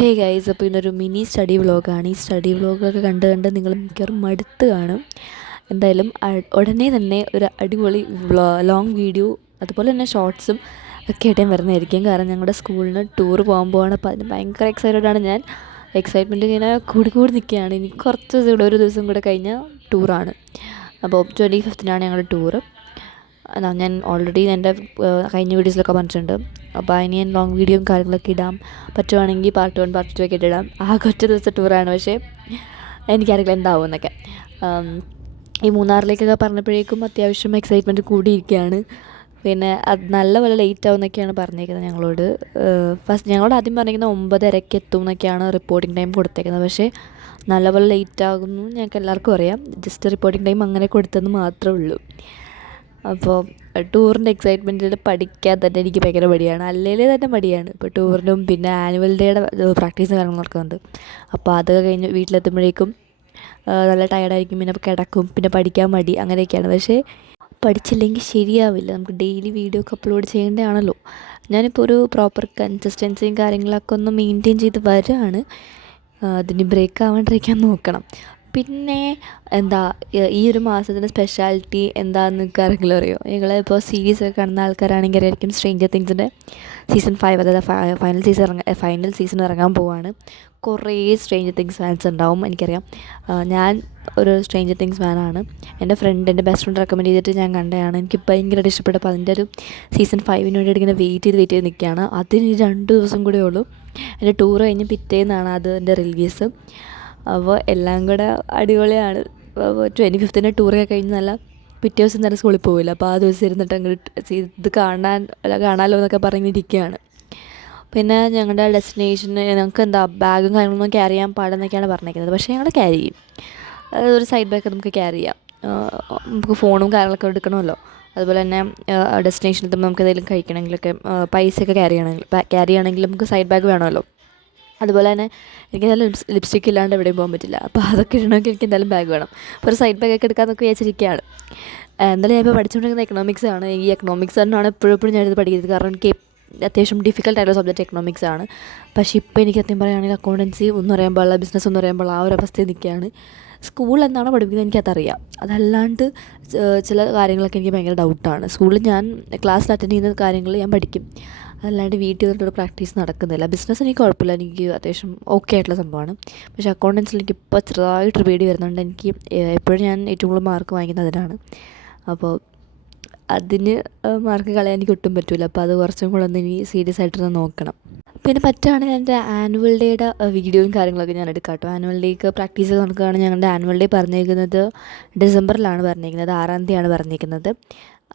Hey guys, അപ്പോൾ ഇന്നൊരു mini study വ്ളോഗാണ്. ഈ സ്റ്റഡി വ്ളോഗൊക്കെ കണ്ട് നിങ്ങൾ മിക്കവാറും മടുത്ത് കാണും. എന്തായാലും ഉടനെ തന്നെ ഒരു അടിപൊളി ലോങ് വീഡിയോ അതുപോലെ തന്നെ ഷോർട്സും ഒക്കെ ആയിട്ട് വരുന്നതായിരിക്കും. കാരണം ഞങ്ങളുടെ സ്കൂളിന് ടൂർ പോകാൻ പോവാണ്. അപ്പോൾ അതിന് ഭയങ്കര എക്സൈറ്റഡാണ് ഞാൻ. എക്സൈറ്റ്മെൻറ്റ് ഇങ്ങനെ കൂടി നിൽക്കുകയാണ്. ഇനി കുറച്ച് ദിവസം കൂടെ, ഒരു ദിവസം കൂടെ കഴിഞ്ഞാൽ ടൂറാണ്. അപ്പോൾ 25th ഞങ്ങളുടെ ടൂറ്. ഞാൻ ഓൾറെഡി എൻ്റെ കഴിഞ്ഞ വീഡിയോസിലൊക്കെ പറഞ്ഞിട്ടുണ്ട്. അപ്പോൾ അതിന് ഞാൻ ലോങ് വീഡിയോയും കാര്യങ്ങളൊക്കെ ഇടാം. പറ്റുവാണെങ്കിൽ പാർട്ട് 1 പാർട്ട് 2 ഒക്കെ ഇടാം. ആകെ ഒറ്റ ദിവസത്തെ ടൂറാണ്, പക്ഷേ എനിക്കറിയില്ല എന്താവും എന്നൊക്കെ. ഈ മൂന്നാറിലേക്കൊക്കെ പറഞ്ഞപ്പോഴേക്കും അത്യാവശ്യം എക്സൈറ്റ്മെൻറ്റ് കൂടിയിരിക്കുകയാണ്. പിന്നെ അത് നല്ലപോലെ ലേറ്റ് ആവും എന്നൊക്കെയാണ് പറഞ്ഞേക്കുന്നത് ഞങ്ങളോട്. ഞങ്ങളോട് ആദ്യം പറഞ്ഞിരിക്കുന്നത് 9:30 എത്തും എന്നൊക്കെയാണ് റിപ്പോർട്ടിംഗ് ടൈം കൊടുത്തേക്കുന്നത്. പക്ഷേ നല്ലപോലെ ലേറ്റ് ആകുന്നു ഞങ്ങൾക്ക് എല്ലാവർക്കും അറിയാം. ജസ്റ്റ് റിപ്പോർട്ടിംഗ് ടൈം അങ്ങനെ കൊടുത്തെന്ന് മാത്രമേ ഉള്ളൂ. അപ്പോൾ ടൂറിൻ്റെ എക്സൈറ്റ്മെൻറ്റിൽ പഠിക്കാൻ തന്നെ എനിക്ക് ഭയങ്കര മടിയാണ്. അല്ലെങ്കിൽ തന്നെ മടിയാണ്. ഇപ്പോൾ ടൂറിനും പിന്നെ ആനുവൽ ഡേയുടെ പ്രാക്ടീസും കാര്യങ്ങൾ നടക്കുന്നുണ്ട്. അപ്പോൾ അതൊക്കെ കഴിഞ്ഞ് വീട്ടിലെത്തുമ്പോഴേക്കും നല്ല ടയർഡായിരിക്കും. പിന്നെ കിടക്കും. പിന്നെ പഠിക്കാൻ മടി, അങ്ങനെയൊക്കെയാണ്. പക്ഷേ പഠിച്ചില്ലെങ്കിൽ ശരിയാവില്ല. നമുക്ക് ഡെയിലി വീഡിയോ ഒക്കെ അപ്ലോഡ് ചെയ്യേണ്ടതാണല്ലോ. ഞാനിപ്പോൾ ഒരു പ്രോപ്പർ കൺസിസ്റ്റൻസിയും കാര്യങ്ങളൊക്കെ ഒന്ന് മെയിൻറ്റെയിൻ ചെയ്ത് വരികയാണ്. അതിന് ബ്രേക്ക് ആവാണ്ടിരിക്കാൻ നോക്കണം. പിന്നെ ഈ ഒരു മാസത്തിൻ്റെ സ്പെഷ്യാലിറ്റി എന്താണെന്ന് നിങ്ങൾക്ക് ആരെങ്കിലും അറിയോ? ഞങ്ങളിപ്പോൾ സീരീസൊക്കെ കാണുന്ന ആൾക്കാരാണെങ്കിൽ അറിയായിരിക്കും. സ്ട്രേഞ്ചർ തിങ്സിൻ്റെ സീസൺ 5, അതായത് ഫൈനൽ സീസൺ ഇറങ്ങാൻ പോവുകയാണ്. കുറേ സ്ട്രേഞ്ചർ തിങ്സ് ഫാൻസ് ഉണ്ടാവും, എനിക്കറിയാം. ഞാൻ ഒരു സ്ട്രേഞ്ചർ തിങ്സ് ഫാനാണ്. എൻ്റെ ബെസ്റ്റ് ഫ്രണ്ട് റെക്കമെൻഡ് ചെയ്തിട്ട് ഞാൻ കണ്ടതാണ്. എനിക്ക് ഭയങ്കരമായിട്ട് ഇഷ്ടപ്പെട്ടപ്പോൾ അതിൻ്റെ ഒരു സീസൺ 5 വേണ്ടിയിട്ട് ഇങ്ങനെ വെയിറ്റ് ചെയ്ത് നിൽക്കുകയാണ്. അതിന് 2 ദിവസം കൂടെ ഉള്ളൂ. എൻ്റെ ടൂർ കഴിഞ്ഞ് പിറ്റേന്നാണ് അതിൻ്റെ റിലീസ്. അപ്പോൾ എല്ലാം കൂടെ അടിപൊളിയാണ്. 25th ടൂറൊക്കെ കഴിഞ്ഞ് നല്ല പിറ്റേ ദിവസം തന്നെ സ്കൂളിൽ പോവില്ല. അപ്പോൾ ആ ദിവസം ഇരുന്നിട്ട് അങ്ങോട്ട് ഇത് കാണാമല്ലോ എന്നൊക്കെ പറഞ്ഞിരിക്കുകയാണ്. പിന്നെ ഞങ്ങളുടെ ഡെസ്റ്റിനേഷന് ഞങ്ങൾക്ക് ബാഗും കാര്യങ്ങളൊന്നും ക്യാരി ചെയ്യാൻ പാടെന്നൊക്കെയാണ് പറഞ്ഞേക്കുന്നത്. പക്ഷേ ഞങ്ങൾ ക്യാരി ചെയ്യും. ഒരു സൈഡ് ബാഗ് നമുക്ക് ക്യാരി ചെയ്യാം. നമുക്ക് ഫോണും കാര്യങ്ങളൊക്കെ എടുക്കണമല്ലോ. അതുപോലെ തന്നെ ഡെസ്റ്റിനേഷനിൽ എത്തുമ്പോൾ നമുക്ക് എന്തെങ്കിലും കഴിക്കണമെങ്കിലൊക്കെ പൈസയൊക്കെ ക്യാരി ചെയ്യണമെങ്കിൽ നമുക്ക് സൈഡ് ബാഗ് വേണമല്ലോ. അതുപോലെ തന്നെ എനിക്ക് നല്ല ലിപ്സ്റ്റിക്ക് ഇല്ലാണ്ട് എവിടെയും പോകാൻ പറ്റില്ല. അപ്പോൾ അതൊക്കെ ഇടണമെങ്കിൽ എനിക്ക് എന്തായാലും ബാഗ് വേണം. അപ്പോൾ ഒരു സൈഡ് ബാഗൊക്കെ എടുക്കാമെന്നൊക്കെ വിചാരിച്ചിരിക്കുകയാണ്. എന്തായാലും ഞാനിപ്പോൾ പഠിച്ചുകൊണ്ടിരിക്കുന്ന എക്കണോമിക്സാണ്. ഈ എക്കണോമിക്സ് തന്നെയാണ് എപ്പോഴും ഞാനിത് പഠിക്കുന്നത്. കാരണം എനിക്ക് അത്യാവശ്യം ഡിഫിക്കൽട്ടായിട്ടുള്ള സബ്ജക്റ്റ് എക്കണോമിക്സാണ്. പക്ഷേ ഇപ്പോൾ എനിക്ക് സത്യം പറയുകയാണെങ്കിൽ അക്കൗണ്ടൻസി ഒന്നും അറിയാൻ പാടില്ല, ബിസിനസ് ഒന്നും അറിയാൻ പാടില്ല, ആ ഒരു അവസ്ഥയിൽ നിൽക്കുകയാണ്. സ്കൂളിൽ എന്താണോ പഠിപ്പിക്കുന്നത് എനിക്കതറിയാം. അതല്ലാണ്ട് ചില കാര്യങ്ങളൊക്കെ എനിക്ക് ഭയങ്കര ഡൗട്ടാണ്. സ്കൂളിൽ ഞാൻ ക്ലാസ്സിൽ അറ്റൻഡ് ചെയ്യുന്ന കാര്യങ്ങൾ ഞാൻ പഠിക്കും. അതല്ലാണ്ട് വീട്ടിൽ വന്നിട്ടൊരു പ്രാക്ടീസ് നടക്കുന്നില്ല. ബിസിനസ് എനിക്ക് കുഴപ്പമില്ല, എനിക്ക് അത്യാവശ്യം ഓക്കെ ആയിട്ടുള്ള സംഭവമാണ്. പക്ഷേ അക്കൗണ്ടൻസിൽ എനിക്ക് ഇപ്പോൾ ചെറുതായിട്ട് പേടി വരുന്നുണ്ട്. എനിക്ക് എപ്പോഴും ഞാൻ ഏറ്റവും കൂടുതൽ മാർക്ക് വാങ്ങിക്കുന്നത് അതിനാണ്. അപ്പോൾ അതിന് മാർക്ക് കളയാൻ എനിക്ക് ഒട്ടും പറ്റില്ല. അപ്പോൾ അത് കുറച്ചും കൂടെ ഒന്ന് ഇനി സീരിയസ് ആയിട്ടൊന്ന് നോക്കണം. പിന്നെ പറ്റുകയാണെങ്കിൽ എൻ്റെ ആനുവൽ ഡേയുടെ വീഡിയോയും കാര്യങ്ങളൊക്കെ ഞാൻ എടുക്കാം കേട്ടോ. ആനുവൽ ഡേക്ക് പ്രാക്ടീസ് നടക്കുകയാണ്. ഞങ്ങളുടെ ആനുവൽ ഡേ പറഞ്ഞേക്കുന്നത് ഡിസംബറിലാണ് പറഞ്ഞേക്കുന്നത്, 6-ാം തീയതിയാണ് പറഞ്ഞേക്കുന്നത്.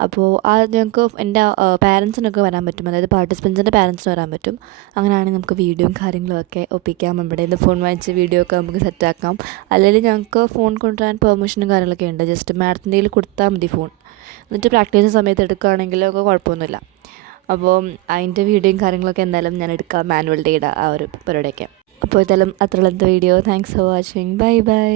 അപ്പോൾ ഞങ്ങൾക്ക് എൻ്റെ പാരൻസിനൊക്കെ വരാൻ പറ്റും, അതായത് പാർട്ടിസിപ്പൻസിൻ്റെ പാരൻസിന് വരാൻ പറ്റും. അങ്ങനെയാണെങ്കിൽ നമുക്ക് വീഡിയോയും കാര്യങ്ങളൊക്കെ ഒപ്പിക്കാം. നമ്മുടെ നിന്ന് ഫോൺ വാങ്ങിച്ച് വീഡിയോ ഒക്കെ നമുക്ക് സെറ്റാക്കാം. അല്ലെങ്കിൽ ഞങ്ങൾക്ക് ഫോൺ കൊണ്ടുവരാൻ പെർമിഷനും കാര്യങ്ങളൊക്കെ ഉണ്ട്. ജസ്റ്റ് മാഡത്തിൻ്റെ കയ്യിൽ കൊടുത്താൽ മതി ഫോൺ. എന്നിട്ട് പ്രാക്ടീസ് സമയത്ത് എടുക്കുകയാണെങ്കിലൊക്കെ കുഴപ്പമൊന്നുമില്ല. അപ്പോൾ അതിൻ്റെ വീഡിയോയും കാര്യങ്ങളൊക്കെ എന്തായാലും ഞാൻ എടുക്കാം, ആനുവൽ ഡേയുടെ ആ ഒരു പരിപാടിയൊക്കെ. അപ്പോൾ ഇതെല്ലാം അത്രയുള്ളത്തെ video. Thanks for watching. By.